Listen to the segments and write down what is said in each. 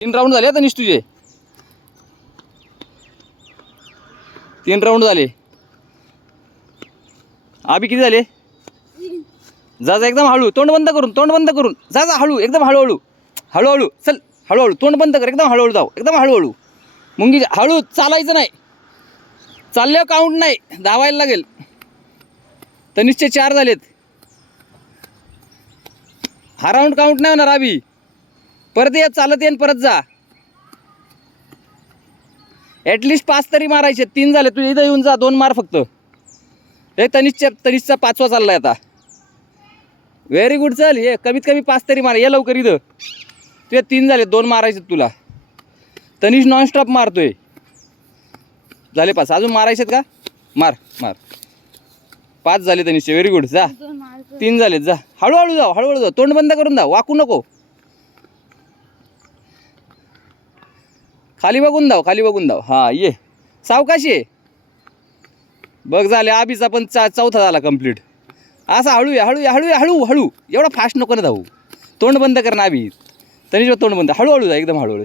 3 round झाले आता तुझे 3 राऊंड झाले. आबी किती झाले? जा एकदम हळू, तोंड बंद करून जा हळू, एकदम हळूहळू चल, हळूहळू तोंड बंद कर, एकदम हळूहळू जाऊ, एकदम हळूहळू. मुंगी हळू, चालायचं नाही, चालल्यावर काउंट नाही, धावायला लागेल. तनिषचे 4 झालेत. हा राऊंड काउंट नाही होणार. आबी परत ये, चालत ये परत जा. ॲटलिस्ट 5 तरी मारायचे. 3 झाले, तू इथं येऊन जा, 2 मार फक्त. हे तनिषचा 5वा चाललाय आता. Very good. चल ये, कमीत कमी 5 तरी मार. ये लवकर इथं. तुझे 3 झाले, 2 मारायचे तुला. तनिष नॉनस्टॉप मारतोय. झाले 5, अजून मारायचेत का? मार मार. 5 झाले तनिषचे. Very good. जा 3 झालेत. जा हळूहळू जाऊ, तोंड बंद करून जा, वाकू नको. खाली बघून धाव. हा ये, सावकाशी ये. बघ झाले. आबीचा पण 4था झाला कंप्लीट. असा हळू हळू. एवढा फास्ट नको ना धावू. तोंड बंद कर ना आबी. तनिष तोंड बंद. हळूहळू जा, एकदम हळूहळू.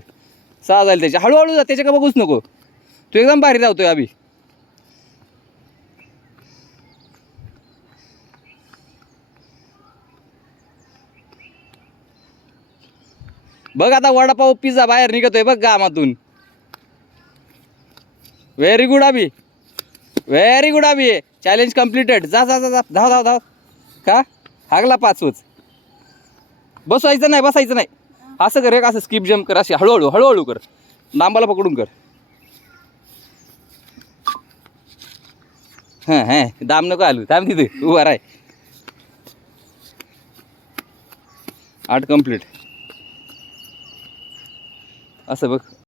6 झाले त्याच्या. हळूहळू जा, त्याच्या का बघूच नको. तू एकदम भारी धावतोय आबी. बघ आता वडापाव पिझ्झा बाहेर निघतोय बघ गावातून. व्हेरी गुड आबी, व्हेरी गुड आबी. Challenge completed. जा धाव. का हागला 5वच. बसायचं नाही. असं कर, एक असं स्किप जम्प कर, अशी हळूहळू कर. नांबाला पकडून कर. हां दाम नको आलू, थांब तिथे उभा राय. 8 कंप्लीट. असं बघ,